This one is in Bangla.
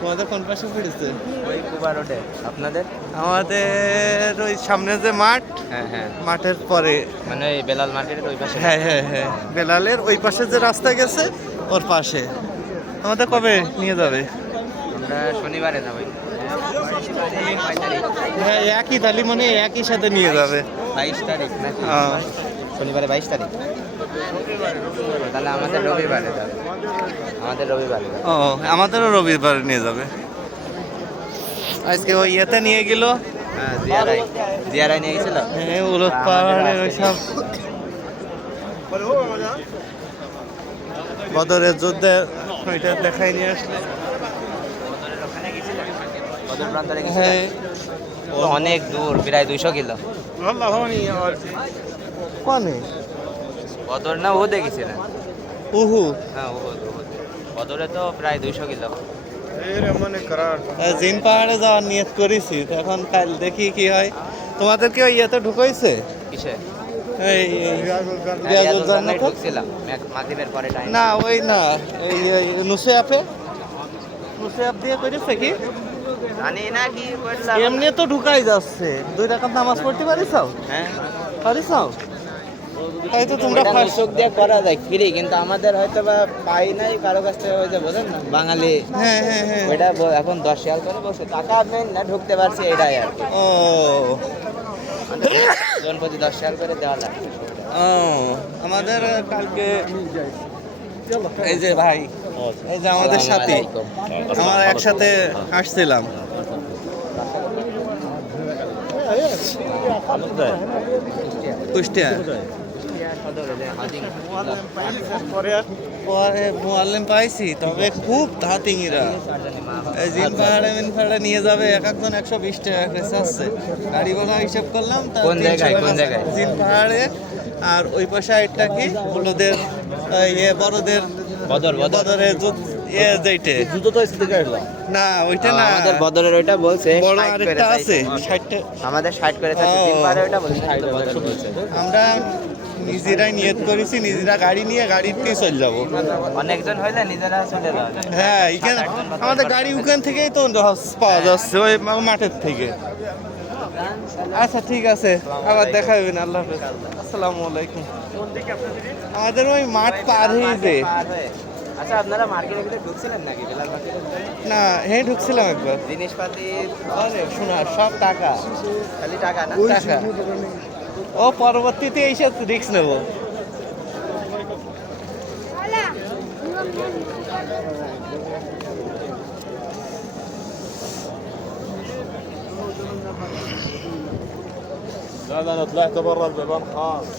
তোমাদের কোন পাশে পড়েছে? ওই কুবা রোডে। আপনাদের? আমাদের ওই সামনে যে মাঠ, হ্যাঁ হ্যাঁ, মাঠের পরে। মানে ওই বেলাল মার্কেটের ওই পাশে। হ্যাঁ হ্যাঁ হ্যাঁ, বেলালের ওই পাশে যে রাস্তা গেছে ওর পাশে। আমাদের কবে নিয়ে যাবে? আমরা শনিবারে যাবো। হ্যাঁ, একই তালি মানে একই সাথে নিয়ে যাবে। 22 তারিখ নাকি? হ্যাঁ। শনিবারে 22 তারিখ। তাহলে আমাদের রবিবারে যাবে। আমাদের রবিবারে। ও, আমাদেরও রবিবার নিয়ে যাবে। আজকে ওই ইয়েতে নিয়ে গেল। হ্যাঁ, জিয়ারাই নিয়ে গেছিল। হ্যাঁ, উলট পাহাড়ের ওই সব বদরের যুদ্ধে ওইটা দেখাই নিয়ে আসলে। বদর প্রান্তরে গেছিল। হ্যাঁ, তো অনেক দূর, প্রায় 200 কিলো। কোনে বদর না ও দেখেছিলেন? উহু হ্যাঁ, ওহুদ। বদরে তো প্রায় 200 কিলো। জিন পাহাড়ে যাওয়ার নিয়ত করেছি, তো এখন কাল দেখি কি হয়। তোমাদেরকে ওই ইয়েতে ঢুকাইছে কিসে? এই রিয়াজুল জান্নাতে? ঢুকছিলাম মাগরিবের পরে টাইম। না, ওই না, এই নুসে অ্যাপে, নুসে অ্যাপ দিয়ে করেছে কি জানি না কি করলাম। এমনি তো ঢুকাই যাচ্ছে। 2 রাকাত নামাজ পড়তে পারিস? হ্যাঁ, পারিস? তাই তো তোমরা ওটা চোখ দিয়ে করা যায় ফ্রি, কিন্তু আমাদের হয়তো বা পাই নাই কারো কাছ থেকে, ওই যে বোঝেন না বাঙালি। হ্যাঁ হ্যাঁ হ্যাঁ। ওইটা এখন 10 রিয়াল করে বসে, টাকা নেন না, ঢুকতে পারছি এটাই আর কি। ও জন প্রতি 10 রিয়াল করে দেওয়া লাগে। ও, আমাদের কালকে এই যে ভাই, এই যে আমাদের সাথে আমরা একসাথে আসছিলাম। কুষ্টিয়া পরে মোয়াল্লিম পাইছি, তবে খুব ধাতিংরা। এই জিন পাহাড়ে মিন পাহাড়ে নিয়ে যাবে, এক একজন 120 টাকা করে চাচ্ছে। গাড়ি ভাড়া হিসাব করলাম তা কোন 300 জায়গায়? কোন টাকা জায়গায়? জিন পাহাড়ে। আর ওই পাশে একটা কি হলুদের ইয়ে বড়দের বদরে যেইটে জুতো তো এসে থেকে আসলাম। না, ওইটা না, আমাদের বদরের ওইটা বলছে বড় 60 করে আরেকটা চাইছে। আছে 60। আমাদের 60 করে চাইছে, ও। 3 পারে ওইটা বলছে, আমাদের বদর বলছে। আমরা নিজেরাই নিয়ত করেছি, নিজেরা গাড়ি নিয়ে গাড়িতেই চলে যাবো। অনেকজন হইলে নিজেরা চলে যাওয়া যায়। হ্যাঁ, এখানে আমাদের গাড়ি ওখান থেকেই তো পাওয়া যাচ্ছে, ওই মাঠের থেকে। আচ্ছা ঠিক আছে, আবার দেখা হবে না। আল্লাহ হাফেজ, আসসালামু আলাইকুম। আমাদের ওই মাঠ পার হয়ে যে। পার হয়ে। আচ্ছা, আপনারা মার্কেটের ভিতরে ঢুকছিলেন নাকি বেলাল মার্কেটে? না, হ্যাঁ ঢুকছিলাম একবার। জিনিসপাতি শোনা সব টাকা খালি টাকা না? টাকা। ও পরবর্তীতে এইসব রিস্ক নেবো। لا انا طلعت برا البيبان خالص.